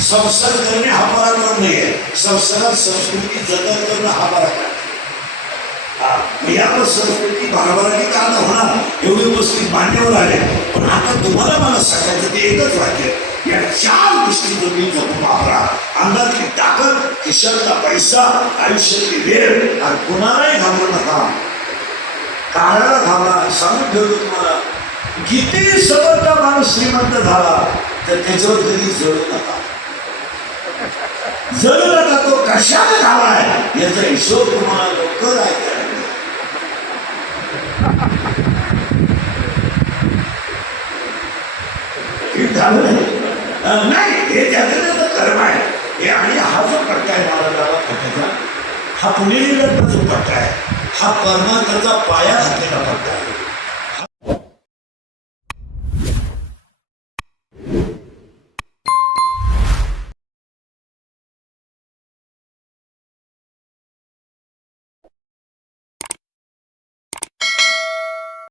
संसार करणे हा पराक्रम नाही आहे. संसारात संस्कृती जतन करणं हा पराक्रम यावर संस्कृती भरभराटी का न होणार? एवढी उपस्थित मान्यवर आले. पण आता तुम्हाला मला सांगायचं ते एकच वाक्य या चार गोष्टी तुम्ही जपून वापरा अंगातली ताकद खिशातला पैसा आयुष्यातली वेळ आणि कुणालाही घाबरू नका. काळाला घाबरा. सांगून ठेवतो तुम्हाला. किती समर्थ माणूस श्रीमंत झाला तर त्याच्यावर कधी जळू नका. जळू नका तो कशाने झालाय याचा हिशोब तुम्हाला लवकर ऐकायला नाही. हे त्याचं कर्म आहे. हे आणि हा जो पट्टा आहे महाराजाला पट्ट्याचा हा पुणे जिल्ह्यातला जो पट्टा आहे. हा परमार्थाचा पाया घातलेला पट्टा आहे.